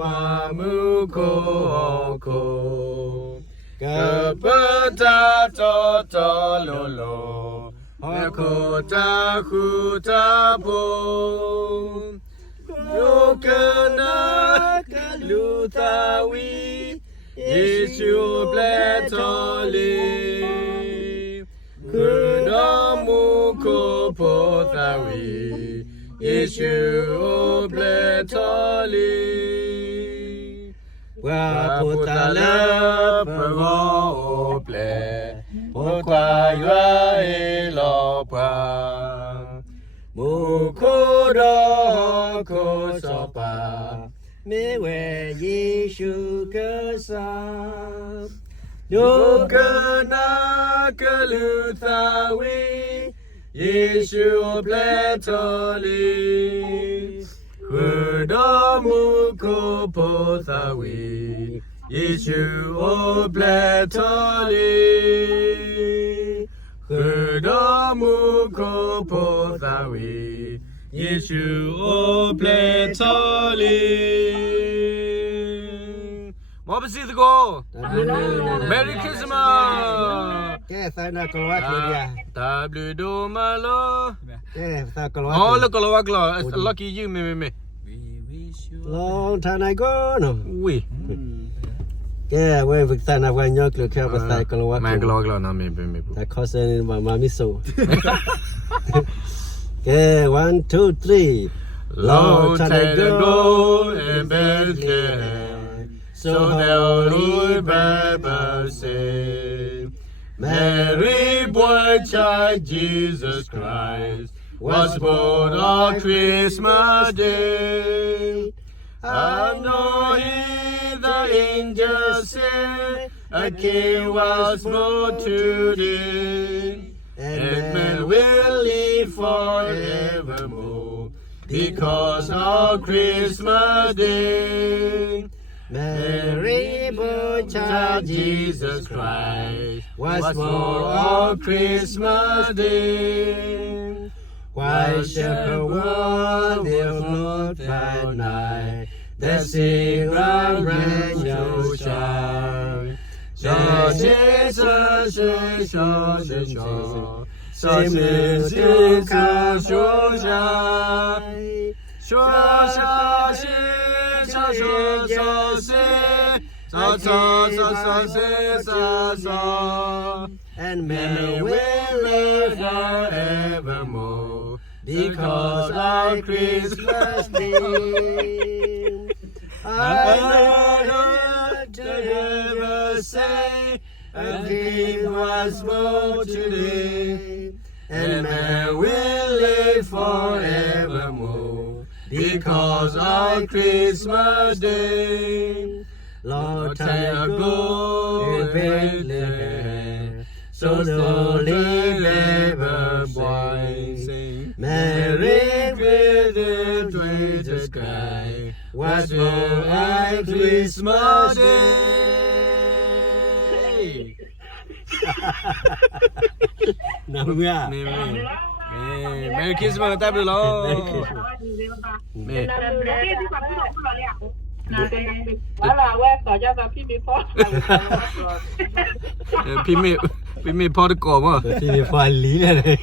Wamuko Kapata Toto Lolo Hakota Hutabo Yokana Kalutawi Yeshu Bletoli Kunamuko Pothawi Yeshu Bletoli Waputala Pavo Ple Pokwa Yua Elopwa Mukuro Kosopa Mewe Yeshu Kasa Yokana Kalutawi Yeshu Bletoli Kudamuko Pothawi Yeshu Bletoli Kudamuko Pothawi Yeshu Bletoli What was it to go? Merry Christmas! Cái sai na câu quát rồi à? W do malo. Cái sai câu quát. Oh, look, lucky you, me. Long time ago, no. Ui. Cái quên việc sai na quên nhớ cái cái sai câu quát. Mà câu na me. Ta khó xem mà miso. Cái 1, 2, 3. Long time ago in Bethlehem, so the Holy Bible said, Mary, boy child Jesus Christ, was born on Christmas Day. And knowing the angels said, a king was born today. And man will live forevermore because of Christmas Day. Mary, boy child Jesus Christ was born on Christmas Day. Why shall one will not by night, the sing round rainbow shine. And men will live forevermore because of Christmas Day. I heard the heaven say a king was born today, and man will live forevermore because of Christmas Day. Long time ago in Bethlehem, so slowly labor boy sing, Mary with the twinkling sky was born on Christmas Day. Nằm ra. Merry Christmas, ta được lo. Mẹ. Đó là quen tỏ cho phim before. Phim mẹ, phó được cổ mà. Thì phải lý này.